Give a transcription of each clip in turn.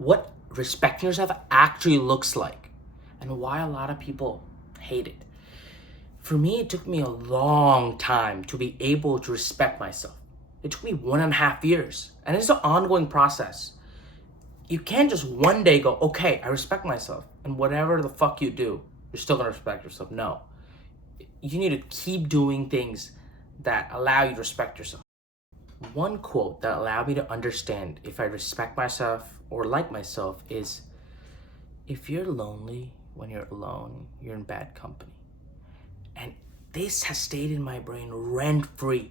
what respecting yourself actually looks like and why a lot of people hate it. For me, it took me a long time to be able to respect myself. It took me 1.5 years, and it's an ongoing process. You can't just one day go, okay, I respect myself, and whatever the fuck you do, you're still gonna respect yourself. No. You need to keep doing things that allow you to respect yourself. One quote that allowed me to understand if I respect myself or like myself is, if you're lonely when you're alone, you're in bad company. And this has stayed in my brain rent free.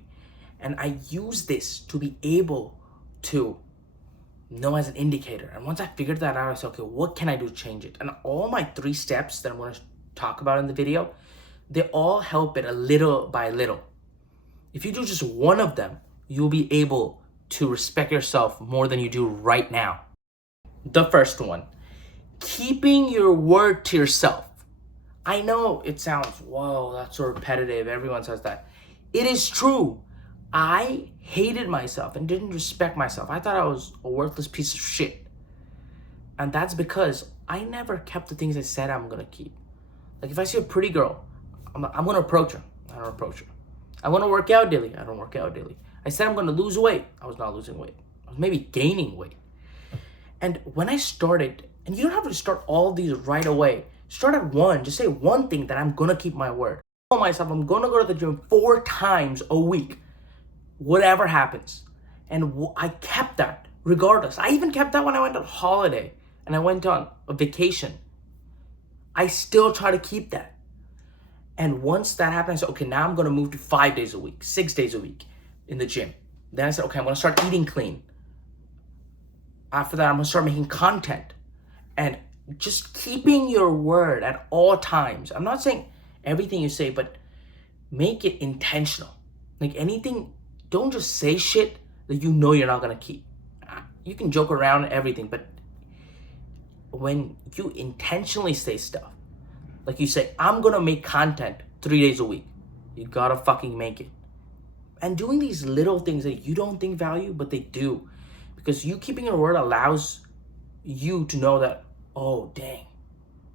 And I use this to be able to know as an indicator. And once I figured that out, I said, okay, what can I do to change it? And all my 3 steps that I'm going to talk about in the video, they all help it a little by little. If you do just one of them, you'll be able to respect yourself more than you do right now. The first one, keeping your word to yourself. I know it sounds, whoa, that's so repetitive. Everyone says that. It is true. I hated myself and didn't respect myself. I thought I was a worthless piece of shit. And that's because I never kept the things I said I'm going to keep. Like if I see a pretty girl, I'm going to approach her. I don't approach her. I want to work out daily. I don't work out daily. I said I'm going to lose weight. I was not losing weight. I was maybe gaining weight. And when I started, and you don't have to start all these right away. Start at one. Just say one thing that I'm going to keep my word. I told myself I'm going to go to the gym 4 times a week. Whatever happens. And I kept that regardless. I even kept that when I went on holiday and I went on a vacation. I still try to keep that. And once that happened, I said, okay, now I'm going to move to 5 days a week, 6 days a week in the gym. Then I said, okay, I'm going to start eating clean. After that, I'm going to start making content. And just keeping your word at all times. I'm not saying everything you say, but make it intentional. Like anything, don't just say shit that you know you're not going to keep. You can joke around and everything, but when you intentionally say stuff, like you say, I'm going to make content 3 days a week. You got to fucking make it. And doing these little things that you don't think value, but they do. Because you keeping your word allows you to know that, oh, dang.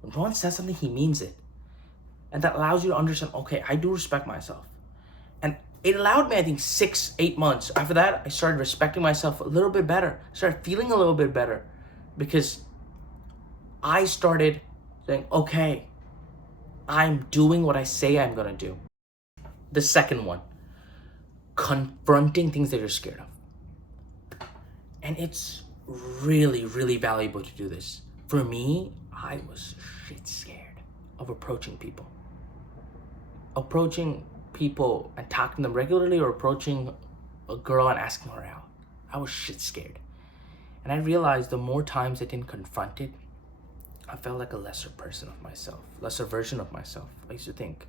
When Ron says something, he means it. And that allows you to understand, okay, I do respect myself. And it allowed me, I think, 6-8 months. After that, I started respecting myself a little bit better. I started feeling a little bit better. Because I started saying, okay, I'm doing what I say I'm going to do. The second one, confronting things that you're scared of. And it's really, really valuable to do this. For me, I was shit scared of approaching people. Approaching people and talking to them regularly, or approaching a girl and asking her out. I was shit scared. And I realized the more times I didn't confront it, I felt like a lesser person of myself, lesser version of myself. I used to think,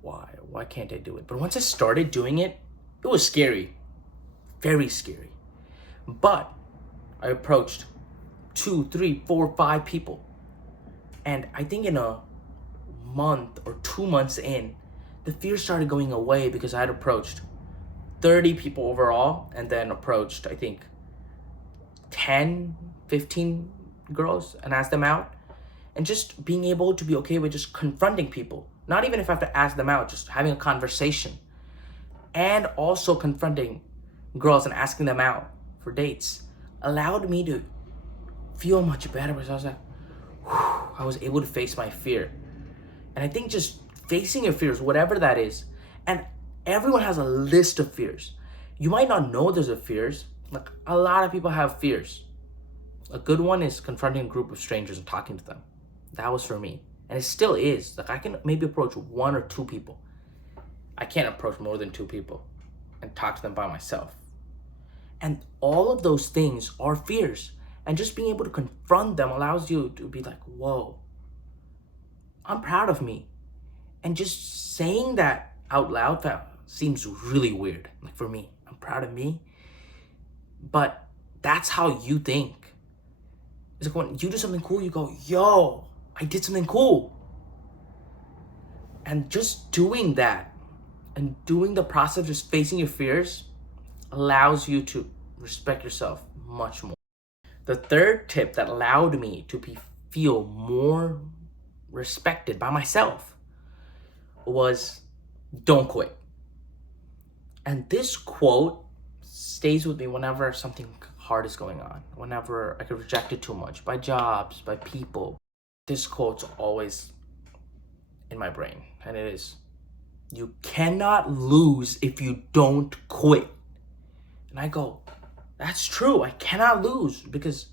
why can't I do it? But once I started doing it, it was scary, very scary. But I approached 2, 3, 4, 5 people. And I think in a month or 2 months in, the fear started going away because I had approached 30 people overall and then approached, I think, 10, 15 girls and asked them out. And just being able to be okay with just confronting people. Not even if I have to ask them out, just having a conversation. And also confronting girls and asking them out for dates allowed me to feel much better because I was like, whew, I was able to face my fear. And I think just facing your fears, whatever that is, and everyone has a list of fears. You might not know there's a fears. Like a lot of people have fears. A good one is confronting a group of strangers and talking to them. That was for me. And it still is. Like I can maybe approach 1 or 2 people. I can't approach more than 2 people and talk to them by myself. And all of those things are fears. And just being able to confront them allows you to be like, whoa, I'm proud of me. And just saying that out loud seems really weird. Like for me, I'm proud of me. But that's how you think. It's like when you do something cool, you go, yo, I did something cool. And just doing that and doing the process of just facing your fears allows you to respect yourself much more. The third tip that allowed me to feel more respected by myself was don't quit. And this quote stays with me whenever something hard is going on, whenever I get rejected too much by jobs, by people. This quote's always in my brain, and it is, you cannot lose if you don't quit. And I go, that's true. I cannot lose, because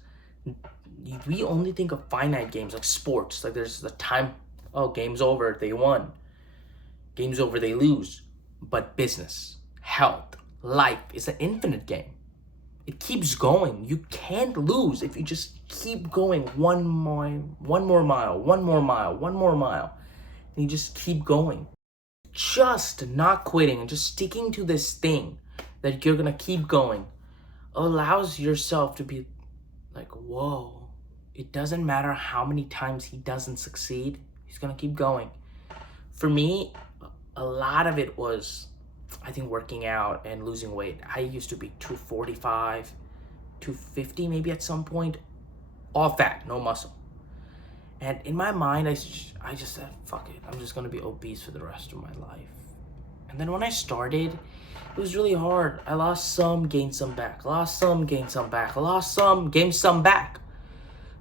we only think of finite games like sports. Like there's the time, oh, game's over, they won. Game's over, they lose. But business, health, life is an infinite game. It keeps going. You can't lose if you just keep going one more mile, and you just keep going. Just not quitting and just sticking to this thing that you're gonna keep going allows yourself to be like, whoa, it doesn't matter how many times he doesn't succeed, he's gonna keep going. For me, a lot of it was, I think, working out and losing weight. I used to be 245, 250 maybe at some point, all fat, no muscle. And in my mind, I just said, fuck it, I'm just gonna be obese for the rest of my life. And then when I started, it was really hard. I lost some, gained some back, lost some, gained some back, lost some, gained some back.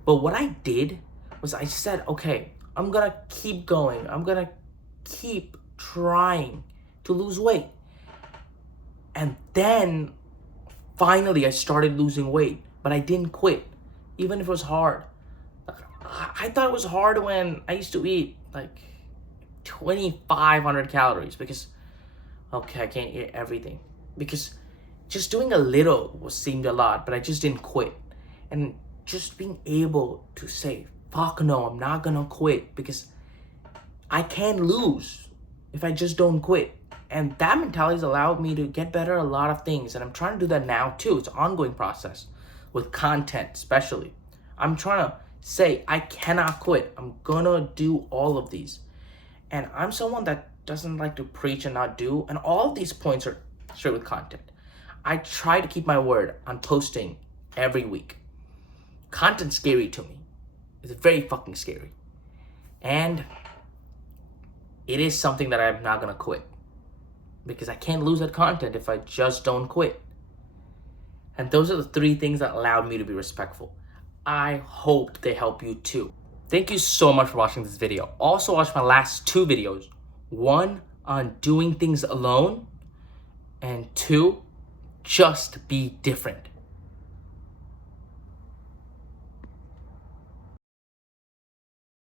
But what I did was I said, okay, I'm gonna keep going. I'm gonna keep trying to lose weight. And then finally I started losing weight, but I didn't quit, even if it was hard. I thought it was hard when I used to eat like 2,500 calories because, okay, I can't eat everything. Because just doing a little seemed a lot, but I just didn't quit. And just being able to say, fuck no, I'm not gonna quit because I can't lose if I just don't quit. And that mentality has allowed me to get better at a lot of things. And I'm trying to do that now too. It's an ongoing process with content, especially. I'm trying to say, I cannot quit. I'm gonna do all of these. And I'm someone that doesn't like to preach and not do. And all of these points are straight with content. I try to keep my word on posting every week. Content's scary to me. It's very fucking scary. And it is something that I'm not gonna quit, because I can't lose that content if I just don't quit. And those are the 3 things that allowed me to be respectful. I hope they help you too. Thank you so much for watching this video. Also watch my last 2 videos. 1 on doing things alone, and 2, just be different.